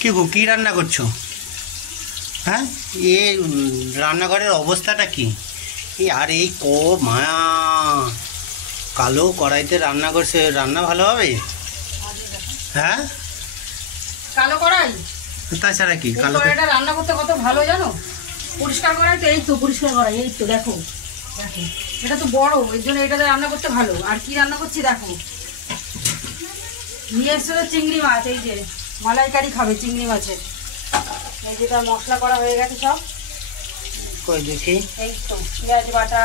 কি গো, কি রান্না করছো? হ্যাঁ, এ রান্নাঘরের অবস্থাটা কি? আর এই মায়া কালো কড়াইতে রান্না করছে, রান্না ভালো হবে? হ্যাঁ, কালো কড়াই, তাছাড়া কি কালো কড়াইটা রান্না করতে কত ভালো জানো? পরিষ্কার কড়াই তো, এই তো পরিষ্কার কড়াই, এই তো দেখো দেখো, এটা তো বড়, এর জন্য এটাতে রান্না করতে ভালো। আর কি রান্না করছি দেখো, নিয়ে এসছে চিংড়ি মাছ, এই যে মালাইকারি খাবে চিংড়ি মাছের। এই যে তার মশলা করা হয়ে গেছে সব, কই দেখি। এই তো পেঁয়াজ বাটা,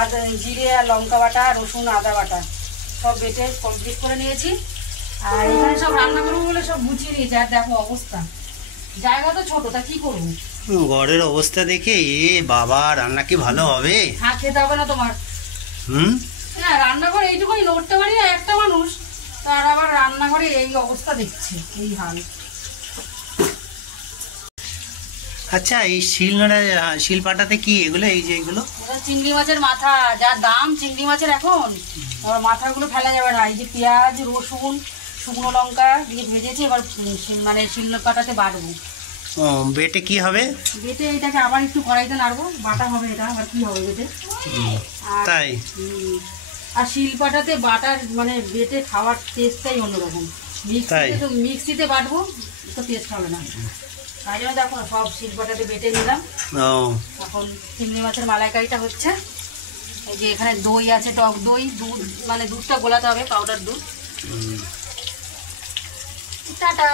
আদা জিরে আর লঙ্কা বাটা, রসুন আদা বাটা সব বেটে কমপ্লিট করে নিয়েছি। আর এখানে সব রান্না করবো বলে সব গুছিয়ে নিয়েছি। আর দেখো অবস্থা, জায়গা তো ছোট, তা কি করবো? ঘরের অবস্থা দেখে বাবা, রান্না কি ভালো হবে? হ্যাঁ, খেতে হবে না তোমার? হ্যাঁ, রান্নাঘরে এইটুকুনি নড়তে পারি না একটা মানুষ, তার আবার রান্নাঘরে এই অবস্থা দেখছি, এই হাল। আচ্ছা, এই শিলপাটাতে কি এগুলো? এই যে এগুলো চিংড়ি মাছের মাথা, যা দাম চিংড়ি মাছের এখন, আবার মাথাগুলো ফেলা যাবে না। এই যে পেঁয়াজ রসুন শুকনো লঙ্কা দিয়ে ভেজেছি, এবার মানে শিলপাটাতে বাটবো। ও, বেটে কি হবে? বেটে এটাকে আবার একটু কড়াইতে নাড়বো, বাটা হবে এটা। আবার কি হবে বেটে? তাই? আর শিলপাটাতে বাটার মানে বেটে খাওয়ার টেস্টটাই অন্যরকম। মিক্সিতে বাটবো তো টেস্ট হবে না, তাই জন্য দেখো সব শিলপাটাতে বেটে নিলাম। এখন চিংড়ি মাছের মালাইকারিটা হচ্ছে। এই যে এখানে দই আছে, টক দই, দুধ, মানে দুধটা গোলাতে হবে, পাউডার দুধ। টাটা।